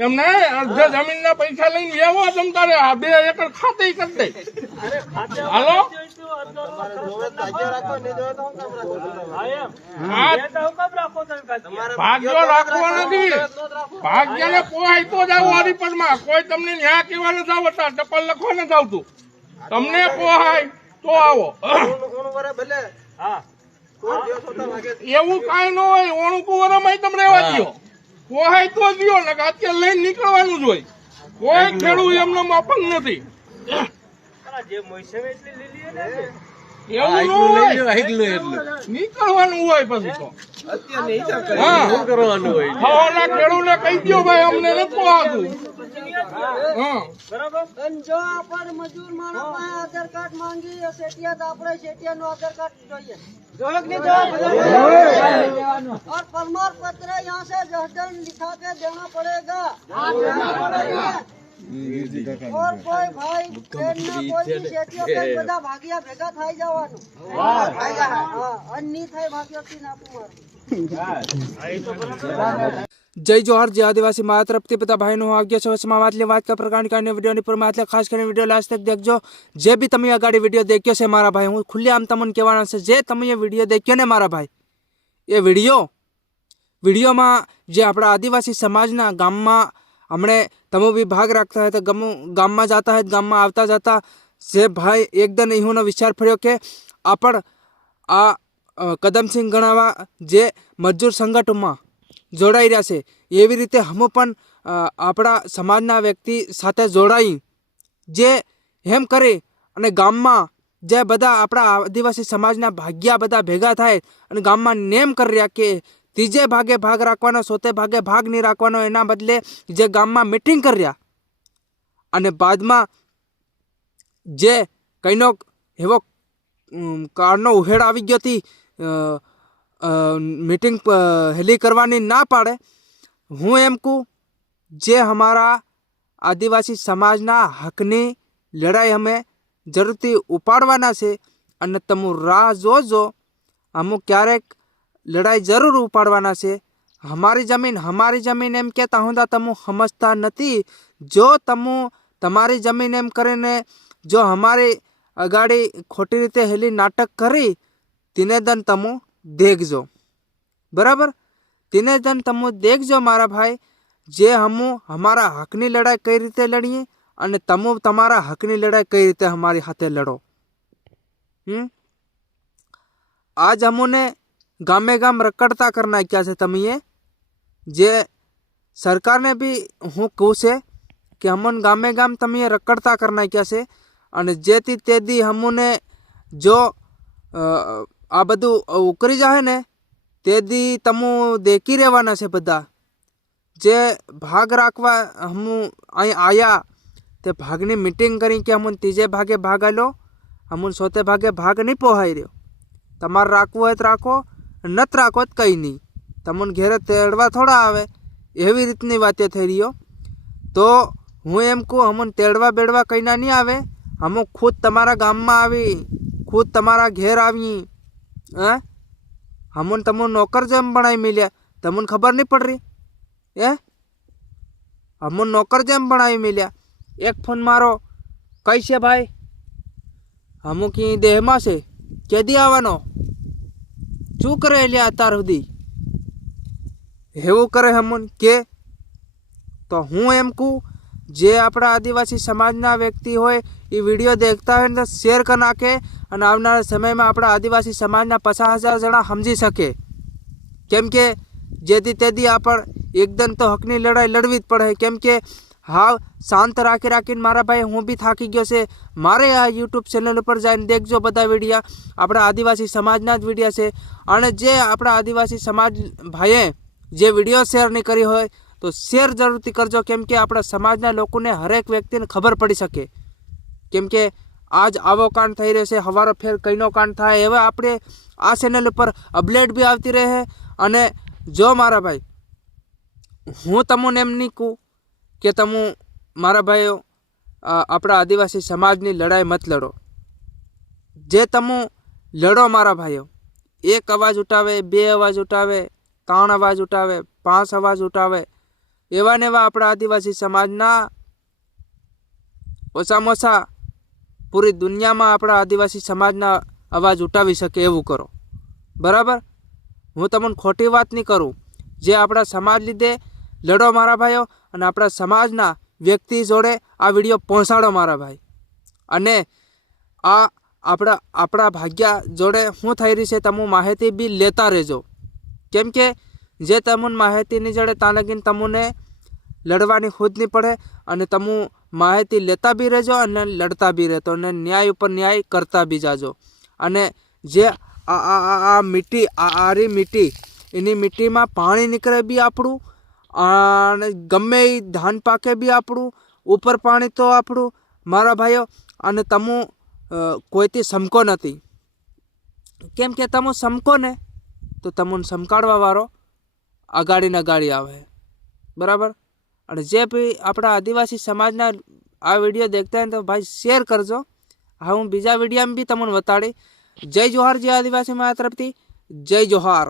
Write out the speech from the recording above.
એમને અડધા જમીન ના પૈસા લઈને લેવો તમ તારે 2 એકર ખાતે કરી દે હાલો ભાગ્યો રાખવો નથી ભાગ્યને પોહાય તો જ આવો હરિપદમાં કોઈ તમને ન્યા કેવા નથી આવતા ટપલ લખવા નથી આવતું તમને પોહાય તો આવો એવું કઈ ન હોય ઓણું કુંવરમાં તમે રહેવા દો પોહાય તો દો ને અત્યારે લઈને નીકળવાનું જ હોય કોઈ ખેડૂત એમનો અપંગ નથી નીકળવાનું હોય પછી તો ખેડૂત ને કહી દો ભાઈ અમને નથી પોહાતું જો આપણે મજૂર માણસ આધાર કાર્ડ માંગી સેટિયા તો આપણે સેટિયા નું આધાર કાર્ડ જોઈએ और प्रमाण पत्र यहाँ से जहजन लिखा के देना पड़ेगा और कोई भाई कोई सेटिया पे બધા ભાગ્યા ભેગા થઈ જવાનું અન્ની થઈ ભાગ્યથી નાપું મારું जय जोहर जय आदिवासी मारा तरफથી બધા ભાઈનો આગળ છે વચમાં વાત કા પ્રકારની વિડીયોની પર એટલે ખાસ કરીને વિડીયો લાસ્ટ તક દેખજો જે બી તમે આગાડી વિડીયો દેખ્યો છે મારા ભાઈ હું ખુલ્લે આમ તમને કહેવાનો છે જે તમે એ વિડીયો દેખ્યો ને મારા ભાઈ એ વિડીયોમાં જે આપણા આદિવાસી સમાજના ગામમાં हमने तमो भी भाग रखता है तो गाम में जाता है गाम में आता जाता से भाई एकदम इहोनो विचार पड़ो कि आपण आ कदम सिंह गणावा जे मजदूर संगठन में जोड़ाई रहा है एवी रीते हम पण आपड़ा समाजना व्यक्ति साथे जोड़ाई जे हेम करे अने गाम में जे बधा आपड़ा आदिवासी समाजना भाग्या बधा भेगा थाय अने गाम में नेम कर रहा कि तीजे भागे भाग राखवानो सोते भागे भाग नहीं राखवानो एना बदले जे गाम में मीटिंग कर रहा अने बाद में जे कईनो एवो कारनो उहेड़ आवी गयो थी मीटिंग हेली करवानी ना पाड़े हूँ एम कहूँ जे हमारा आदिवासी समाजना हकनी लड़ाई हमें जरूरथी उपाड़वाना छे अने तमु राह जोजो अमु क्यारेक लड़ाई जरूर उपाड़वाना छे हमारी जमीन एम कहता होंदा तमु समझता नथी जो तमु तमारी जमीन एम करीने जो हमारी अगाड़ी खोटी रीते हेली नाटक करी तीने दन तमु देखजो बराबर तीने दन तमु देखजो मारा भाई जे हमू हमारा हकनी लड़ाई कई रीते लड़ीए अने तमु तमारा हकनी लड़ाई कई रीते हमारी हाथे लड़ो। आज हमने गामे गाम रकड़ता करना क्या है तमे जे सरकार ने भी हूँ कहूँ से कि हमन गामे गाम तमे रकड़ता करना क्या से अने जेती तेदी हमने जो आ बधु उकरी जाए ने तेदी तमु देखी रहवाना छे बधा जे भाग राखवा हम आया ते भागनी मीटिंग करी कि हम तीजे भागे भाग आलो हम सोते भागे भाग नहीं पोहाई रह्यो तमारे राखवू है तो राखो नत राखो तो कई नहीं तमन घेरे तेड़वा थोड़ा आवे एवी रीतनी बातें थई रही हो तो हूँ एम कहूँ हमन तेड़वा बेड़वा कई ना नहीं आवे हम खुद तमारा गाम में आवी खुद तमारा घेर आवी हमन तमो नौकर जेम बनाई मिल्या तमन खबर नहीं पड़ रही हमन नौकर जेम बनाई मिल्या एक फोन मारो कई से भाई हम की देह में से केदी आवानो शू करे लिया अतार सुधी हेवू करे हमन के तो हूँ एम कहूँ जे अपना आदिवासी समाजना व्यक्ति होय ये वीडियो देखता है तो शेर कर नाखे और आवनारा समय में अपना आदिवासी समाजना 50,000 जना समझी सके केम के जेदी तेदी आपण एकदम तो हकनी लड़ाई लड़वी ज पड़े केम के हाँ शांत राखी मारा भाई हूँ भी थाकी गयो से मारे आ यूट्यूब चैनल पर जाने देखजो बधा वीडियो अपना आदिवासी समाजना ज वीडियो से अने जे अपना आदिवासी समाज भाई जे वीडियो शेर नहीं करी होय तो शेर जरूरथी करजो केम के अपना समाजना लोकोने हरेक व्यक्ति ने खबर पड़ी सके केम के आज आवो कांड थई रह्यो छे हवारो फेर कईनो कांड थाय एवे आपणे आ चेनल पर अपडेट भी आवती रहे अने जो मारा भाई हूँ तमने एम नहीं कहूँ कि तमु मारा भाईओ अपना आदिवासी समाजनी लड़ाई मत लड़ो जे तमु लड़ो मारा भाईओ એક અવાજ ઉઠાવે, 2 અવાજ ઉઠાવે, 3 અવાજ ઉઠાવે, 5 અવાજ ઉઠાવે, એવા ને એવા આપણા આદિવાસી સમાજના ઓછામાં ઓછા પૂરી દુનિયામાં આપણા આદિવાસી સમાજના અવાજ ઉઠાવી શકે એવું કરો, બરાબર? હું તમને ખોટી વાત નહીં કરું. જે આપણા સમાજ લીધે લડો મારા ભાઈઓ, અને આપણા સમાજના વ્યક્તિ જોડે આ વિડીયો પહોંચાડો મારા ભાઈ. અને આ આપણા ભાગ્યા જોડે શું થઈ રહી છે તમે માહિતી બી લેતા રહેજો. કેમ કે જે તમને માહિતી નહીં જડે ત્યાં લગીને તમને લડવાની ખુદ નહીં પડે. અને તમે માહિતી લેતા બી રહેજો અને લડતા બી રહેતો, અને ન્યાય ઉપર ન્યાય કરતા બી જાજો. અને જે આ મીઠી આરી મીઠી એની મીઠીમાં પાણી નીકળે બી આપણું, અને ગમે એ ધાન પાકે બી આપણું, ઉપર પાણી તો આપણું મારા ભાઈઓ. અને તમે કોઈથી સમકો નથી. કેમ કે તમે સમકો ને તો તમને સમકાડવા વાળો અગાડીને અગાડી આવે, બરાબર? અને જે બી આપણા આદિવાસી સમાજના આ વિડીયો દેખતા હોય તો ભાઈ શેર કરજો. હા, હું બીજા વિડીયોમાં બી તમને બતાડી. જય જોહાર, જય આદિવાસી મારા તરફથી જય જોહાર.